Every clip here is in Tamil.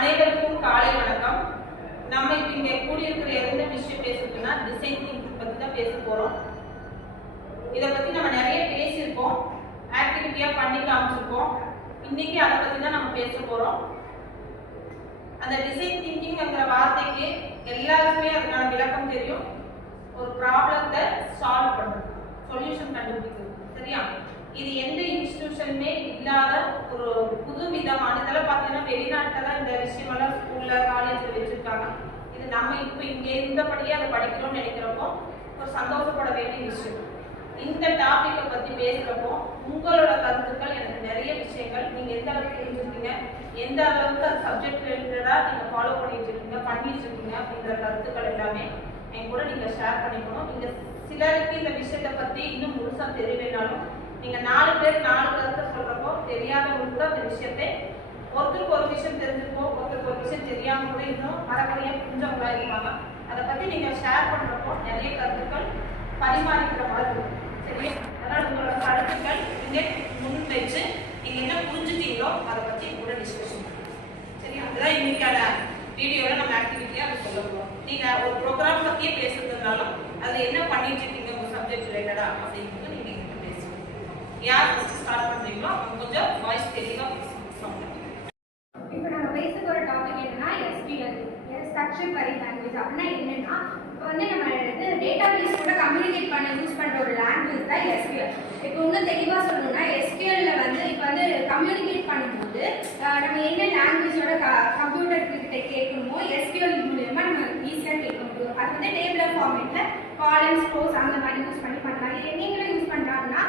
அனைவருக்கும் காலை வணக்கம். நம்ம இப்ப இங்க கூடியிருக்கிற எந்த விஷயம் பேசுறதுன்னா டிசைன் திங்கிங் பத்தி தான் பேச போறோம். இத பத்தி நம்ம நிறைய பேசியிருக்கோம், ஆக்டிவிட்டியா பண்ணி காமிச்சிருக்கோம். இன்னைக்கு அதை பத்தி தான் நம்ம பேச போறோம். அந்த டிசைன் திங்கிங்ங்கிற வார்த்தைக்கு எல்லாருக்குமே அதுக்கான விளக்கம் தெரியும். ஒரு ப்ராப்ளத்தை சால்வ் பண்றது, சொல்யூஷன் கண்டுபிடிக்கிறது, சரியா? இது எந்த இன்ஸ்டிடியூஷனுமே இல்லாத ஒரு புது விதமான இதெல்லாம் பார்த்தீங்கன்னா வெளிநாட்டில் இந்த விஷயமெல்லாம் ஸ்கூல்ல காலேஜில் வச்சிருக்காங்க. இது நம்ம இப்போ இங்கே இருந்தபடியே அதை படிக்கிறோம்னு நினைக்கிறப்போ ஒரு சந்தோஷப்பட வேண்டிய விஷயம். இந்த டாபிக்கை பற்றி பேசுகிறப்போ உங்களோட கருத்துக்கள் எனக்கு நிறைய விஷயங்கள் நீங்கள் எந்த அளவுக்கு தெரிஞ்சிருக்கீங்க, எந்த அளவுக்கு அது சப்ஜெக்ட் ரிலேட்டடாக நீங்கள் ஃபாலோ பண்ணிட்டு இருக்கீங்க அப்படிங்கிற கருத்துக்கள் எல்லாமே என் கூட நீங்கள் ஷேர் பண்ணிக்கணும். நீங்கள் சிலருக்கு இந்த விஷயத்தை பற்றி இன்னும் முழுசாக தெரியலைனாலும் நீங்க 4 பேர் 4 கருத்தை சொல்றப்போ தெரியாதவங்க கூட அந்த விஷயத்தை ஒருத்தருக்கு ஒரு விஷயம் தெரிஞ்சிருப்போம், ஒருத்தருக்கு ஒரு விஷயம் தெரியாம கூட இன்னும் மரபடியா புரிஞ்சவங்களா இருப்பாங்க. அதை பத்தி நீங்க ஷேர் பண்றப்போ நிறைய கருத்துக்கள் பரிமாறிக்கிற மாதிரி இருக்கும், சரியா? அதனால உங்களோட கருத்துக்கள் நீங்க முன் வச்சு நீங்க என்ன புரிஞ்சுட்டீங்களோ அதை பத்தி கூட டிஸ்கஷன் பண்ணுங்க, சரியா? அதுதான் இன்னைக்கான வீடியோல நம்ம ஆக்டிவிட்டியா அதை சொல்ல போறோம். நீங்க ஒரு ப்ரோக்ராம் பத்தியே பேசுறதுனாலும் அதுல என்ன பண்ணிட்டு இருக்கீங்க உங்க சப்ஜெக்ட் ரிலேட்டடா அப்படிங்கிறது நீங்க யார் ஃபர்ஸ்ட் ஸ்டார்ட் பண்றீங்களோ அவங்க கொஞ்சம் வாய்ஸ் தெளிவா பேசுங்க. இப்போ நம்ம பேச போற டாபிக் என்னன்னா SQL, ஸ்ட்ரக்சர் query லாங்குவேஜ். அப்படின்னா என்னன்னா இப்போ நம்ம டேட்டாபேஸ் கூட கம்யூனிகேட் பண்ண யூஸ் பண்ற ஒரு லாங்குவேஜ் தான் SQL. இப்போ இன்னும் தெளிவா சொல்லணும்னா SQL இப்போ கம்யூனிகேட் பண்ணும்போது நம்ம என்ன லாங்குவேஜோட கம்ப்யூட்டர் கிட்ட கேட்கணுமோ SQL மூலமா நம்ம ஈஸியா கேட்க முடியும். அது டேபிள் ஃபார்மேட்ல காலம்ஸ் ரோஸ் அந்த மாதிரி யூஸ் பண்ணி பண்ணலாம். இது எங்கெல்லாம் யூஸ் பண்றாங்கன்னா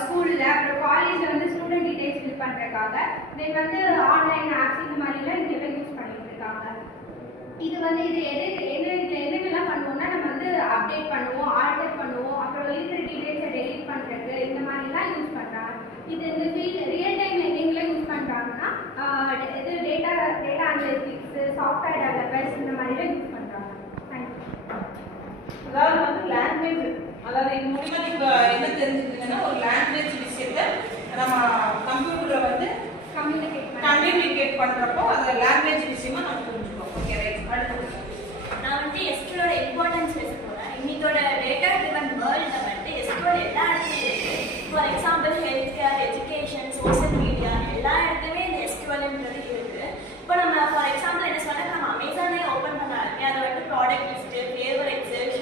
ஸ்கூல்ல அப்புறம் காலேஜ்ல ஸ்டூடெண்ட் டீடைல்ஸ் ஃபில் பண்றதுக்காக தென் ஆன்லைன் ஆப்ஸ் இந்த மாதிரிலாம் இங்கே யூஸ் பண்ணிட்டு இருக்காங்க. இது எதுக்கெல்லாம் பண்ணுவோம்னா நம்ம அப்டேட் பண்ணுவோம், ஆல்டர் பண்ணுவோம், அப்புறம் இருக்கிற டீடைல்ஸை டெலீட் பண்றது இந்த மாதிரிலாம் யூஸ் பண்றாங்க. இது இந்த ஃபீல்ட் ரியல் டைம்ல எங்கெல்லாம் யூஸ் பண்றாங்கன்னா டேட்டா அனலிட்டிக்ஸ், சாஃப்ட்வேர் டெவலப்பர்ஸ் இந்த மாதிரிலாம் யூஸ் பண்றாங்க. அதாவது லாங்குவேஜ், அதாவது இது மூலமா நீங்க என்ன தெரிஞ்சுக்கிட்டீங்கன்னா ஒரு லாங்குவேஜ் விஷயத்தை நம்ம கம்ப்யூட்டர்ல கம்யூனிகேட் பண்றப்போ அந்த லாங்குவேஜ் விஷயமா நம்ம புரிஞ்சுக்கோம். Okay, right. அடுத்து நான் SQL இம்பார்ட்டன்ஸ் பேச போறேன். இன்னைக்கோட டேட்டா ட்ரிவன் வேர்ல்ட்ல SQL எல்லா இடத்துலயும் இருக்கு. For example health care, education, social media எல்லா இடத்துலயுமே இந்த SQLன்றது இருக்கு. இப்போ நம்ம ஃபார் எக்ஸாம்பிள் என்ன சொன்னா நம்ம அமேசானே ஓப்பன் பண்ணாலுமே அதை product list, favour excel,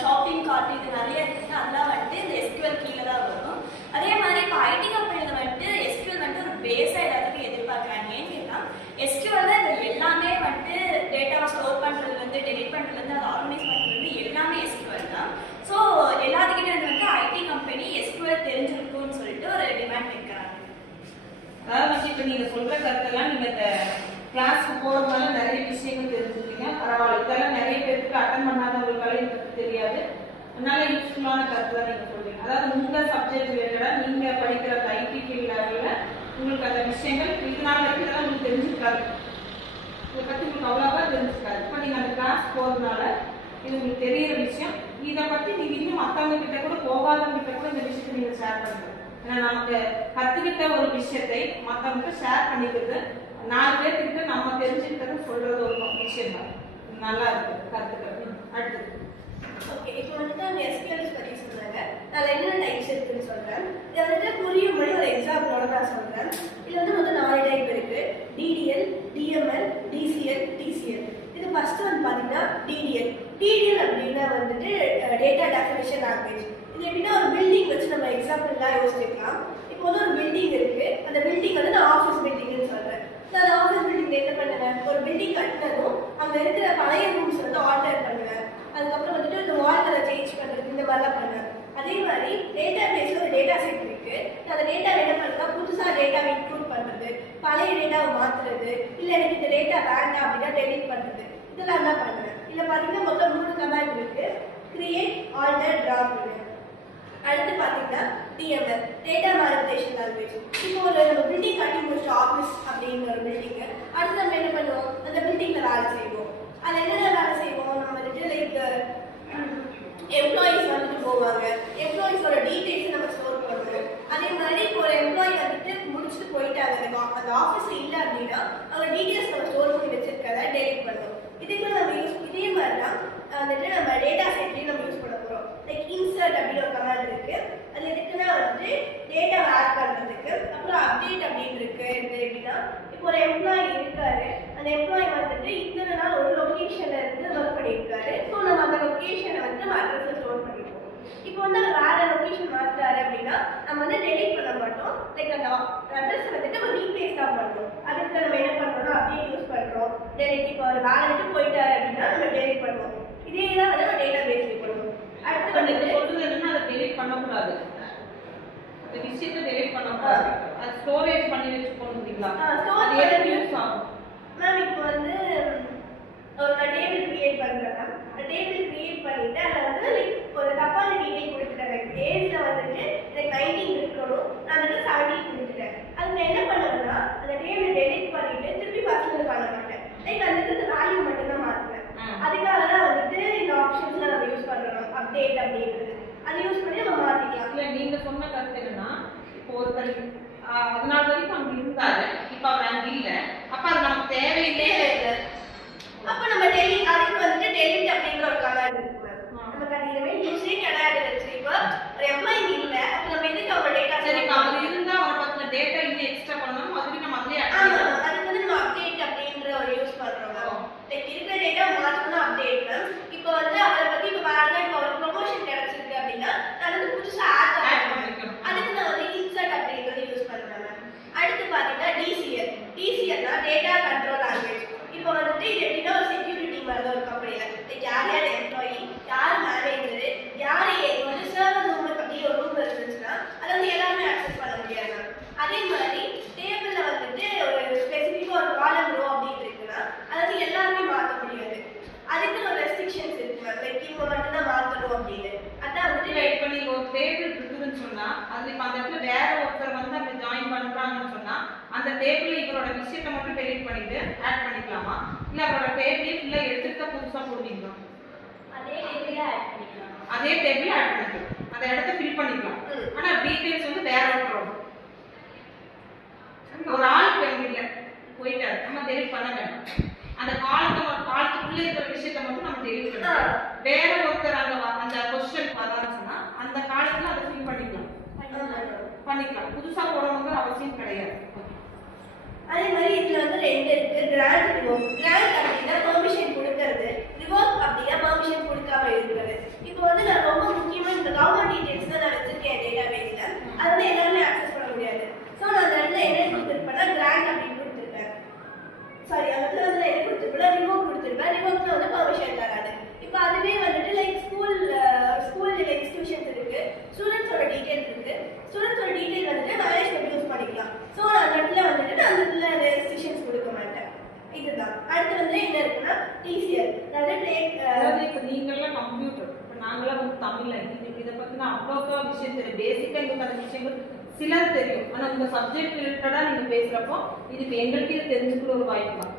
shopping cart இது நிறைய இருக்கு. அதெல்லாம் இந்த SQL கீழே தான் வரும். அதே மாதிரி இப்போ ஐடி கம்பெனியில் SQL ஒரு பேஸாக எல்லாத்துக்கும் எதிர்பார்க்குறாங்க. ஏன்னு கேட்டால் SQL தான் எல்லாமே டேட்டாவை ஸ்டோர் பண்ணுறதுலேருந்து டெலிட் பண்ணுறதுலேருந்து அதை ஆர்கனைஸ் பண்ணுறது எல்லாமே SQL தான். ஸோ எல்லாத்துக்கிட்ட ஐடி கம்பெனி SQL தெரிஞ்சிருக்கும்னு சொல்லிட்டு ஒரு டிமாண்ட் வைக்கிறாங்க. அதாவது இப்போ நீங்க சொல்ற கருத்தெல்லாம் நீங்க கிளாஸ்க்கு போறதுனால நிறைய விஷயங்கள் தெரிஞ்சுக்கிறீங்க, பரவாயில்ல. இதெல்லாம் நிறைய பேருக்கு அட்டன் பண்ணாதவங்களுக்கால இதை பற்றி தெரியாது. அதனால யூஸ்ஃபுல்லான கருத்து தான் நீங்க சொல்றீங்க. அதாவது உங்க சப்ஜெக்ட் ரிலேட்டடா நீங்க படிக்கிற ஐடி ஃபீல்ட் லெவலில் உங்களுக்கு அந்த விஷயங்கள் இதனால இதெல்லாம் உங்களுக்கு தெரிஞ்சுக்காது, இதை பற்றி உங்களுக்கு அவ்வளோவா தெரிஞ்சுக்காது. இப்போ நீங்க அந்த கிளாஸ் போறதுனால இது உங்களுக்கு தெரியிற விஷயம். இதை பற்றி நீங்க இன்னும் மற்றவங்க கிட்ட கூட போகாதவங்க கிட்ட கூட இந்த விஷயத்தை நீங்க ஷேர் பண்ணுங்க. ஏன்னா நமக்கு கத்துக்கிட்ட ஒரு விஷயத்தை மற்றவங்க ஷேர் பண்ணிக்கிறது, 4 பேர்கிட்ட நம்ம தெரிஞ்சுக்கிட்டது சொல்றது ஒரு விஷயம் தான். நல்லா இருக்கு கருத்துக்கள். அடுத்தது ஓகே, இப்போ அவங்க SQLs பற்றி சொல்றாங்க. நான் என்னென்ன டைப்ஸ் இருக்குன்னு சொல்றேன். இதை புரியும்படி ஒரு எக்ஸாம்பிளோட நான் சொல்றேன். இதுல மொத்தம் 4 டைப் இருக்கு: DDL, DML, DCL, TCL. இது ஃபர்ஸ்ட் பாத்தீங்கன்னா DDL. DDL அப்படின்னா டேட்டா டெஃபினிஷன் லாங்குவேஜ். இது எப்படின்னா ஒரு பில்டிங் வச்சு நம்ம எக்ஸாம்பிள்லாம் யோசிக்கலாம். இப்போ ஒரு பில்டிங் இருக்கு, அந்த பில்டிங் நான் ஆஃபீஸ் பில்டிங்னு சொல்றேன். நான் ஆஃபீஸ் பில்டிங் என்ன பண்ணுவேன், ஒரு பில்டிங் கட்டினதும் அங்க இருக்கிற பழைய ரூம்ஸ் ஆல்டர் பண்ணுவேன். அதுக்கப்புறம் இந்த வால் கலர் சேஞ்ச் பண்றது இந்த மாதிரிலாம் பண்ணுவேன். அதே மாதிரி டேட்டா பேஸ்ல ஒரு டேட்டா செட் இருக்கு. அந்த டேட்டா என்ன பண்ணுறா, புதுசா டேட்டாவை இன்க்ளூட் பண்றது, பழைய டேட்டாவை மாத்துறது, இல்லை எனக்கு இந்த டேட்டா வேண்டாம் அப்படின்னா டெலிட் பண்றது, இதெல்லாம் தான் பண்ணுவேன். இதில் பார்த்தீங்கன்னா மொத்தம் 3 கமாண்ட் இருக்கு: கிரியேட், ஆல்டர், டிராப். அடுத்து பார்த்தீங்கன்னா DML, டேட்டா மேனிபுலேஷன் லாங்குவேஜ். இப்போ நம்ம பில்டிங் கட்டி முடிச்ச ஆஃபீஸ் அப்படிங்கிற ஒரு பில்டிங்கு அடுத்து நம்ம என்ன பண்ணுவோம், அந்த பில்டிங்ல வேலை செய்வோம். அதில் என்னென்ன வேலை செய்வோம், நம்ம லைக் எம்ப்ளாயிஸ் போவாங்க, எம்ப்ளாயிஸோட டீடைல்ஸ் நம்ம ஸ்டோர் பண்ணுவோம். அதே மாதிரி இப்போ ஒரு எம்ப்ளாயி முடிச்சுட்டு முடிச்சுட்டு போயிட்டாங்க, அந்த ஆஃபீஸ்ல இல்லை அப்படின்னா அவங்க டீட்டெயில்ஸ் நம்ம ஸ்டோர் பண்ணி வச்சிருக்கதை டெலிட் பண்ணுவோம். இதுக்கு நம்ம இதே மாதிரி தான் வந்துட்டு நம்ம டேட்டா செட்லையும் நம்ம யூஸ் பண்ண போகிறோம். லைக் இன்சர்ட் அப்படின்னு ஒரு கமாண்ட் இருக்கு. அது எதுக்குன்னா வந்துட்டு டேட்டாவை ஆட் பண்ணுறதுக்கு. அப்புறம் அப்டேட் அப்படின்னு இருக்கு. எப்படின்னா இப்போ ஒரு எம்ப்ளாயி இருக்காரு, அந்த எம்ப்ளாயி வந்துட்டு இத்தனை நாள் ஒரு லொக்கேஷன்ல இருந்து ஒர்க் பண்ணியிருக்காரு. ஸோ நம்ம அந்த லொக்கேஷனை வந்து நம்ம அட்ரஸ்ல ஸ்டோர் பண்ணிருக்கோம். இப்போ வந்து வேற லொக்கேஷன் மாத்துறாரு அப்படின்னா நம்ம வந்து டெலிட் பண்ண மாட்டோம். லைக் அந்த அட்ரஸ் வந்துட்டு நம்ம ரீப்ளேஸ் தான் பண்ணுவோம். அதுக்கு நம்ம என்ன பண்றோம்னா அப்டேட் யூஸ் பண்றோம். டெலிட் இப்போ அவர் வேலை விட்டு போயிட்டாரு அப்படின்னா நம்ம டெலிட் பண்ணுவோம். இதே தான் வந்து நம்ம டேட்டா பேஸ் பண்ணுவோம். அடுத்து வந்து சொல்றது என்னன்னா அதை டெலிட் பண்ணக்கூடாது, அந்த விஷயத்தை டெலிட் பண்ணக்கூடாது, அது ஸ்டோரேஜ் பண்ணி வச்சுக்கோங்களா? அது எதுக்கு யூஸ் ஆகும் மேம்? இப்போ வந்து ஒரு டேபிள் கிரியேட் பண்றேன் மேம். அந்த டேபிள் கிரியேட் பண்ணிட்டு அதில் வந்து லைக் ஒரு தப்பான டீடைல் கொடுத்துட்டேன். எனக்கு ஏஜ்ல வந்துட்டு எனக்கு 19 இருக்கணும், நான் வந்து 17 கொடுத்துட்டேன். அது நான் என்ன பண்ணுவேன்னா அந்த டேபிள் டெலிட் பண்ணிட்டு திருப்பி ஃபர்ஸ்ட் பண்ண மாட்டேன். லைக் அதுக்கு வேல்யூ மட்டும் தான் மாற்றுவேன். அதுக்காக தான் வந்துட்டு இந்த ஆப்ஷன்ஸ்ல நம்ம யூஸ் பண்றோம், அப்டேட் அப்படின்றது. அதை யூஸ் பண்ணி நம்ம மாத்திக்கலாம். இல்ல நீங்க சொன்ன கருத்து என்னன்னா, இப்போ ஒருத்தர் 14 வரைக்கும் அங்க இருந்தாரு, இப்ப அவர் அங்க இல்ல, அப்ப அது நமக்கு தேவையில்லையே இல்லை. அப்ப நம்ம டெலிட், அதுக்கு வந்துட்டு டெலிட் அப்படிங்கிற ஒரு கமாண்ட் இருக்கு மேம். நமக்கு அது இனிமே யூஸே கிடையாது. இப்போ ஒரு எம்ப்ளாயி இல்ல, அப்ப நம்ம எதுக்கு அவங்க டேட்டா? சரி, அவர் இருந்தா அவர் பத்தின டேட்டா இன்னும் எக்ஸ்ட்ரா பண்ணணும், அதுக்கு நம்ம அதுலயே அதுக்கு வந்து நம்ம அப்டேட் அப்படின்ற ஒரு யூஸ் பண்றோம் மேம். லைக் இருக்கிற டேட்டா மாற்றணும் அப்டேட் மேம். இப்போ வந்து அவரை பத்தி இப்போ வேற இப்போ ஒரு ப்ரொமோஷன் கிடைச்சிருக்கு அப்படின்னா நான் வந்து புதுசா ஆட் பண்ணிக்கணும். அதுக்கு நான் வந்து இன்சர்ட் அப்படிங்கறது யூஸ் பண்றேன் மேம். அடுத்து பாத்தீங்கன்னா டிசிஎல். டிசிஎல்னா டேட்டா கண்ட்ரோல் லாங்குவேஜ். இப்போ வந்துட்டு இது எப்படின்னா ஒரு செக்யூரிட்டி மாதிரி தான் ஒரு கம்பெனில யார் யார் எம்ப்ளாயி, யார் மேனேஜர், யார் வந்து சர்வர் ரூம் அப்படி ஒரு ரூம் இருந்துச்சுன்னா அதை வந்து எல்லாருமே அக்சஸ் பண்ண முடியாது. அதே மாதிரி டேபிள்ல வந்துட்டு ஒரு ஸ்பெசிஃபிக்கா ஒரு காலம் ரோ அப்படின்னு இருக்குன்னா அதை வந்து எல்லாருமே மாற்ற முடியாது. அதுக்கு ஒரு ரெஸ்ட்ரிக்ஷன்ஸ் இருக்கு மேம். லைக் இவங்க மட்டும் தான் மாற்றணும் அப்படின்னு. அதான் வந்துட்டு இப்போ நீங்க ஒரு டேபிள் இருக்குதுன்னு சொன்னா அதுல இப்ப அந்த இடத்துல வேற ஒருத்தர் வந்து அங்க ஜாயின் பண்றாங்கன்னு சொன்னா அந்த டேபிள்ல இவரோட விஷயத்தை மட்டும் டெலிட் பண்ணிட்டு ஆட் பண்ணிக்கலாமா, இல்ல அவரோட டேபிளே ஃபுல்லா எடுத்துட்டு புதுசா போடுவீங்களா? அதே டேபிளே ஆட் பண்ணிக்கலாம். அதே டேபிளே ஆட் பண்ணிக்கலாம், அந்த இடத்த ஃபில் பண்ணிக்கலாம். ஆனா டீடைல்ஸ் வந்து வேற ஒருத்தர். ஒரு ஆள் இல்ல போயிட்டாரு, நம்ம டெலிட் பண்ண வேண்டாம். அந்த காலத்துக்குள்ளே இருக்கிற விஷயத்தை மட்டும் நம்ம டெலிட் பண்ணலாம். வேற ஒருத்தர் அந்த கொஸ்டின் வரான்னு சொன்னா அந்த காலத்துல அதை ஃபில் பண்ணிக்கலாம். புதுசா போடணுங்கிற அவசியம் கிடையாது. அதே மாதிரி இதுல வந்து ரெண்டு இருக்கு, கிராண்ட் ரிவோக். கிராண்ட் அப்படின்னா பெர்மிஷன் கொடுக்கறது, ரிவோக் அப்படின்னா பெர்மிஷன் கொடுக்காம இருக்கிறது. இப்போ வந்து நான் ரொம்ப முக்கியமா இந்த கவர்மெண்ட் டீடைல்ஸ் தான் நான் வச்சிருக்கேன் டேட்டா பேஸ்ல, அதை வந்து எல்லாருமே ஆக்சஸ் பண்ண முடியாது. ஸோ நான் அந்த இடத்துல என்ன கொடுத்துருப்பேன்னா கிராண்ட் அப்படின்னு கொடுத்துருப்பேன். சாரி, அந்த இடத்துல வந்து என்ன கொடுத்துருப்பேன், ரிவோக் கொடுத்துருப்பேன். ரிவோக்ல வந்து பெர்மிஷன் தராது. இப்போ அதுவே வந்துட்டு லைக் ஸ்கூல் இன்ஸ்டிடியூஷன்ஸ் இருக்கு, ஸ்டூடெண்ட்ஸோட டீடைல் இருக்கு. ஸ்டூடெண்ட்ஸோட டீடைல் வந்துட்டு மேனேஜ்மெண்ட் யூஸ் பண்ணிக்கலாம். ஸோ அந்த இடத்துல வந்துட்டு நான் அந்த இடத்துல ரெஸ்ட்ரிக்ஷன்ஸ் கொடுக்க மாட்டேன். இதுதான். அடுத்து வந்து என்ன இருக்குன்னா டிசிஎல், அதாவது இப்போ நீங்கள்லாம் கம்ப்யூட்டர், இப்போ நாங்களாம் வந்து தமிழ்ல இதை பற்றின அவ்வளோக்கா விஷயம் தெரியும். பேசிக்காக எங்களுக்கு விஷயங்கள் சிலர் தெரியும். ஆனால் இந்த சப்ஜெக்ட் ரிலேட்டடாக நீங்கள் பேசுகிறப்போ இதுக்கு எங்களுக்கே தெரிஞ்சுக்கிற ஒரு வாய்ப்பு தான்.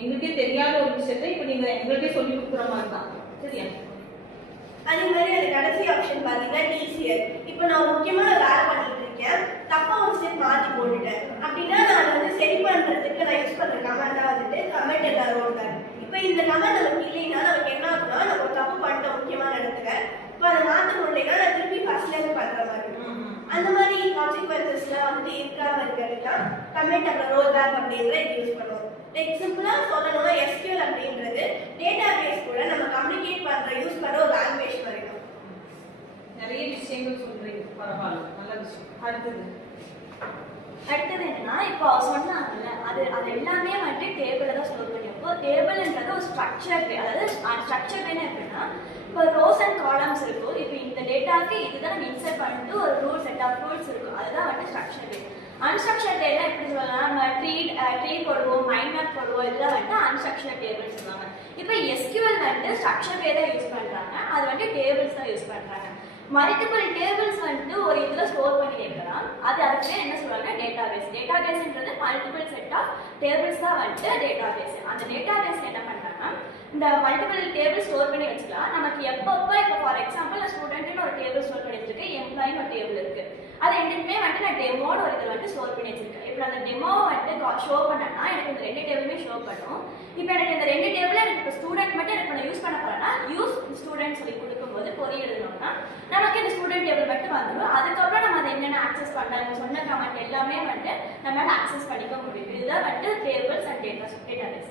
எங்களுக்கே தெரியாத ஒரு விஷயத்தை இப்போ நீங்கள் எங்களுக்கே சொல்லி கொடுக்குற மாதிரி தான். சரியா? அதே மாதிரி அந்த கடைசி ஆப்ஷன் பார்த்தீங்கன்னா டிசிஎல். இப்போ நான் முக்கியமான வேலை பண்ணிட்டு இருக்கேன், தப்பா ஒரு ஸ்டெப் மாற்றி போட்டுட்டேன் அப்படின்னா நான் அதை வந்து சரி பண்ணுறதுக்கு நான் யூஸ் பண்ணுற கமெண்ட் தான் வந்துட்டு கமெண்ட் எல்லாரும். இப்போ இந்த கமெண்ட் நமக்கு இல்லைன்னா நமக்கு என்ன ஆகுனா நம்ம ஒரு தப்பு பண்ணிட்டோம் முக்கியமான இடத்துல, இப்போ அதை மாற்ற முடியலைன்னா நான் திருப்பி ஃபர்ஸ்ட்லேருந்து பண்ணுற மாதிரி. அந்த மாதிரி கான்சிக்வன்சஸ்லாம் வந்துட்டு இருக்காம இருக்கிறதுக்கு தான் கமெண்ட் அப்புறம் ரோல் பேக் அப்படின்ற இது யூஸ் பண்ணுவோம். லைக் சிம்பிளாக சொல்லணும்னா எஸ்கியூஎல் அப்படின்றது டேட்டா பேஸ் கூட நம்ம கம்யூனிகேட் பண்ணுற யூஸ் பண்ணுற ஒரு லாங்குவேஜ் மாதிரி தான். நிறைய விஷயங்கள் சொல்றீங்க, பரவாயில்ல, நல்ல விஷயம். அடுத்தது என்னன்னா இப்போ சொன்னாங்கல்ல அது எல்லாமே வந்துட்டு டேபிளில் தான் ஸ்டோர் பண்ணியிருப்போம். டேபிள்ன்றது ஒரு ஸ்ட்ரக்சர் வே, அதாவது ஸ்ட்ரக்சர் வேணும் எப்படின்னா இப்போ ரோஸ் அண்ட் காலம்ஸ் இருக்கும். இப்போ இந்த டேட்டாவுக்கு இதுதான் இன்சர்ட் பண்ணிட்டு ஒரு ரூல் செட் ஆஃப் ரூல்ஸ் இருக்கும், அதுதான் வந்துட்டு ஸ்ட்ரக்சர் வே. அன்ஸ்ட்ரக்சர் டேட்டா எப்படி சொல்லலாம், நம்ம ட்ரீ போடுவோம், மைண்ட் மேப் போடுவோம், இதெல்லாம் வந்துட்டு அன்ஸ்ட்ரக்சர் டேபிள்ஸ் சொல்லுவாங்க. இப்போ எஸ்கியூஎல் வந்துட்டு ஸ்ட்ரக்சர் வே தான் யூஸ் பண்ணுறாங்க, அது வந்துட்டு டேபிள்ஸ் தான் யூஸ் பண்ணுறாங்க. மல்டிபிள் டேபிள்ஸ் வந்துட்டு ஒரு இதில் ஸ்டோர் பண்ணி வைக்கலாம், அதுக்கு என்ன சொல்றாங்க டேட்டாபேஸ். டேட்டாபேஸ்ன்றது மல்டிபிள் செட் ஆஃப் டேபிள்ஸ் தான் வந்துட்டு டேட்டாபேஸ். அந்த டேட்டாபேஸ் என்ன பண்ணுறாங்கன்னா இந்த மல்டிபிள் டேபிள் ஸ்டோர் பண்ணி வச்சுக்கலாம். நமக்கு எப்பப்போ இப்போ ஃபார் எக்ஸாம்பிள் ஸ்டூடெண்ட்னு ஒரு டேபிள் ஸ்டோர் பண்ணி வச்சிருக்கு, எம்ப்ளாயின்னு ஒரு டேபிள் இருக்கு. அது ரெண்டுமே வந்துட்டு நான் டெமோன்னு ஒரு இதில் வந்துட்டு ஸ்டோர் பண்ணி வச்சிருக்கேன். இப்போ அந்த டெமோவை வந்துட்டு ஷோ பண்ணேன்னா எனக்கு இந்த 2 டேபிளுமே ஷோ பண்ணும். இப்போ எனக்கு இந்த 2 டேபிள் எனக்கு இப்போ ஸ்டூடெண்ட் மட்டும் எனக்கு நான் யூஸ் பண்ண போறேன்னா யூஸ் ஸ்டூடெண்ட் சொல்லி கொடுக்கும்போது பொறி எழுதணும்னா நமக்கு இந்த ஸ்டூடெண்ட் டேபிள் மட்டும் வந்துடும். அதுக்கப்புறம் நம்ம அதை என்னென்ன ஆக்சஸ் பண்ணலாம் சொன்ன கமெண்ட் எல்லாமே வந்துட்டு நம்மளால ஆக்சஸ் பண்ணிக்க முடியும். இதுதான் வந்துட்டு டேபிள்ஸ் அண்ட் டேட்டாபேஸ்.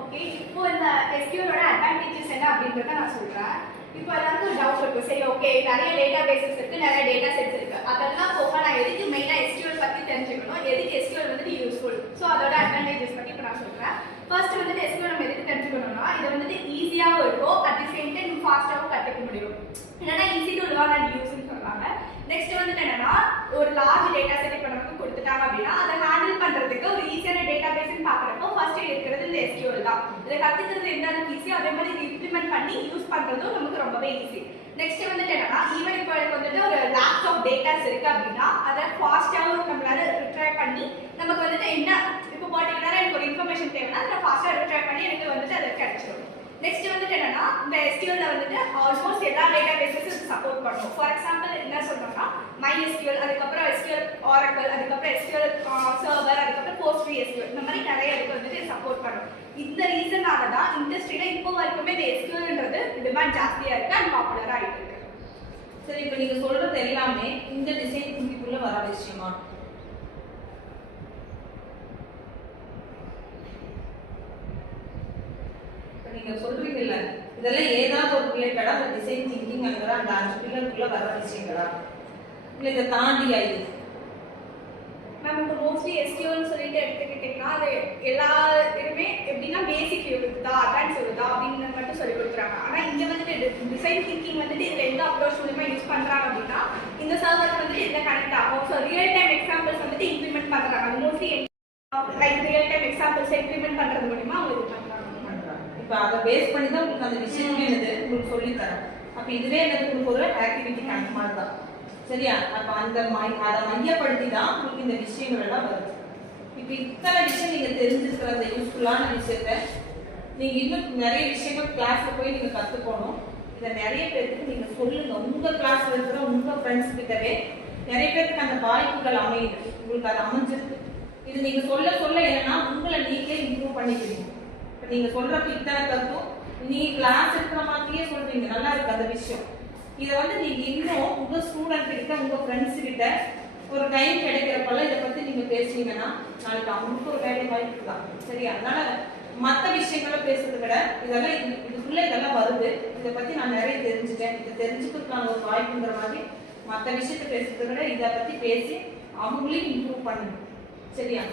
ஓகே, இப்போ இந்த எஸ்கியூலோட அட்வான்டேஜஸ் என்ன அப்படின்றத நான் சொல்றேன். இப்போ எல்லாருக்கும் ஒரு டவுட் இருக்கும். சரி, ஓகே, நிறைய டேட்டா பேசஸ் இருக்கு, நிறைய டேட்டா செட்ஸ் இருக்கு. அதெல்லாம் போக நான் எதுக்கு மெயினா எஸ்கியூஎல் பத்தி தெரிஞ்சுக்கணும், எதுக்கு எஸ்கியூஎல் வந்துட்டு யூஸ்ஃபுல். ஸோ அதோட அட்வான்டேஜஸ் பத்தி இப்போ நான் சொல்றேன். ஃபர்ஸ்ட் வந்துட்டு எஸ்கியூஎல் நம்ம எதுக்கு தெரிஞ்சுக்கணும்னா இது வந்துட்டு ஈஸியாகவும் இருக்கும், அட் தி சேம் டைம் ஃபாஸ்ட்டாகவும் கற்றுக்க முடியும். என்னன்னா ஈஸி டு லேர்ன் அண்ட் யூஸ்ன்னு சொல்றாங்க. நெக்ஸ்ட் வந்துட்டு என்னன்னா ஒரு லார்ஜ் டேட்டா செட் இப்போ நமக்கு கொடுத்துட்டாங்க அப்படின்னா அதை ஹேண்டில் பண்றதுக்கு ஒரு ஈஸியான டேட்டா பேஸ்ன்னு பார்க்குறப்போ ஃபர்ஸ்ட் இருக்கிறது இந்த எஸ்கியூஎல் தான். இதை கற்றுக்கிறது எந்த அளவுக்கு ஈஸி, அதே மாதிரி இது இம்ப்ளிமெண்ட் பண்ணி யூஸ் பண்றதும் நமக்கு ரொம்பவே ஈஸி. நெக்ஸ்ட் வந்துட்டு என்னன்னா ஈவன் இப்போ எனக்கு வந்துட்டு ஒரு லேக்ஸ் ஆஃப் டேட்டாஸ் இருக்கு அப்படின்னா அதை ஃபாஸ்ட்டாகவும் நம்மளால ரிட்ரைவ் பண்ணி நமக்கு வந்துட்டு என்ன இப்போ பர்டிகுலராக எனக்கு ஒரு இன்ஃபர்மேஷன் தேவைன்னா அதை ஃபாஸ்ட்டாக ரிட்ரைவ் பண்ணி எனக்கு வந்துட்டு அது கிடைச்சிடும். நெக்ஸ்ட் வந்துட்டு என்னன்னா இந்த எஸ்கியூஎல்ல வந்துட்டு ஆல்மோஸ்ட் எல்லா டேட்டா பேசஸும் சப்போர்ட் பண்ணும். ஃபார் எக்ஸாம்பிள் என்ன சொல்றோம்னா MySQL, அதுக்கப்புறம் SQL Oracle, அதுக்கப்புறம் SQL சர்வர், அதுக்கப்புறம் PostgreSQL, இந்த மாதிரி நிறைய இதுக்கு வந்துட்டு சப்போர்ட் பண்ணும். இந்த ரீசனால தான் இண்டஸ்ட்ரியில இப்போ வரைக்குமே இந்த SQLன்றது டிமாண்ட் ஜாஸ்தியா இருக்கு அண்ட் பாப்புலரா ஆயிட்டு இருக்கு. சரி, இப்போ நீங்க சொல்றது எல்லாமே இந்த டிசைன் திங்கிங்குள்ள வர விஷயமா? நீங்க சொல்றீங்கல்ல இதெல்லாம் ஏதாவது ஒரு ரிலேட்டடா அந்த டிசைன் திங்கிங்ங்கிற அந்த 5 பில்லருக்குள்ள வர விஷயங்களா இல்ல இதை தாண்டி ஆயிடுது? மேம் இப்போ மோஸ்ட்லி எஸ்கியூஎல்னு சொல்லிட்டு எடுத்துக்கிட்டிங்கன்னா அது எல்லாருமே எப்படின்னா பேசிக் இருக்குதா அட்வான்ஸ் இருக்குதா அப்படின்னு மட்டும் சொல்லி கொடுக்குறாங்க. ஆனால் இங்கே வந்துட்டு டிசைன் திங்கிங் வந்துட்டு இதில் எந்த அப்ரோச் மூலமா யூஸ் பண்ணுறாங்க அப்படின்னா இந்த சர்வர் வந்துட்டு இதில் கனெக்ட் ஆகும். ஸோ ரியல் டைம் எக்ஸாம்பிள்ஸ் வந்துட்டு இம்ப்ளிமெண்ட் பண்ணுறாங்க. Mostly like real time examples implement பண்ணுறது மூலிமா அவங்க இது பண்ணுறாங்க. இப்போ அதை பேஸ் பண்ணி தான் உங்களுக்கு அந்த விஷயமே உங்களுக்கு சொல்லித்தரேன். அப்போ இதுவே உங்களுக்கு ஒரு ஆக்டிவிட்டி கணக்கு மாதிரி தான், சரியா? அப்போ அந்த அதை மையப்படுத்தி தான் உங்களுக்கு இந்த விஷயங்கள் எல்லாம் வருது. இப்போ இத்தனை விஷயம் நீங்கள் தெரிஞ்சிருக்கிற அந்த யூஸ்ஃபுல்லான விஷயத்த நீங்கள் இன்னும் நிறைய விஷயங்கள் கிளாஸில் போய் நீங்கள் கற்றுக்கணும். இதை நிறைய பேருக்கு நீங்கள் சொல்லுங்கள். உங்கள் கிளாஸில் இருக்கிற உங்கள் ஃப்ரெண்ட்ஸ் கிட்டவே நிறைய பேருக்கு அந்த வாய்ப்புகள் அமையுது, உங்களுக்கு அது அமைஞ்சிருக்கு. இது நீங்கள் சொல்ல சொல்ல என்னன்னா உங்களை நீங்களே இம்ப்ரூவ் பண்ணிக்கிறீங்க. இப்போ நீங்கள் சொல்கிறப்ப இத்தனை கருத்தும் நீ கிளாஸ் இருக்கிற மாதிரியே சொல்கிறீங்க, நல்லா இருக்கு அந்த விஷயம். இதை வந்து நீங்கள் இன்னும் உங்கள் ஸ்டூடெண்ட் கிட்ட உங்கள் ஃப்ரெண்ட்ஸ் கிட்ட ஒரு டைம் கிடைக்கிறப்பெல்லாம் இதை பற்றி நீங்கள் பேசுனீங்கன்னா நாளைக்கு அவங்களுக்கு ஒரு வேலை வாய்ப்பு தான், சரியா? அதனால மற்ற விஷயங்களை பேசுறதை விட இதெல்லாம் இதுக்குள்ளே இதெல்லாம் வருது, இதை பற்றி நான் நிறைய தெரிஞ்சுட்டேன், இதை தெரிஞ்சுக்கிறதுக்கான ஒரு வாய்ப்புங்கிற மாதிரி மற்ற விஷயத்தை பேசுறதை விட இதை பற்றி பேசி அவங்களையும் இம்ப்ரூவ் பண்ணுங்க, சரியா?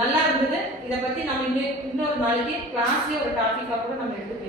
நல்லா இருந்தது. இதை பற்றி நம்ம இன்னொரு நாளைக்கு கிளாஸ்லேயே ஒரு டாபிக்காக கூட நம்ம எடுத்து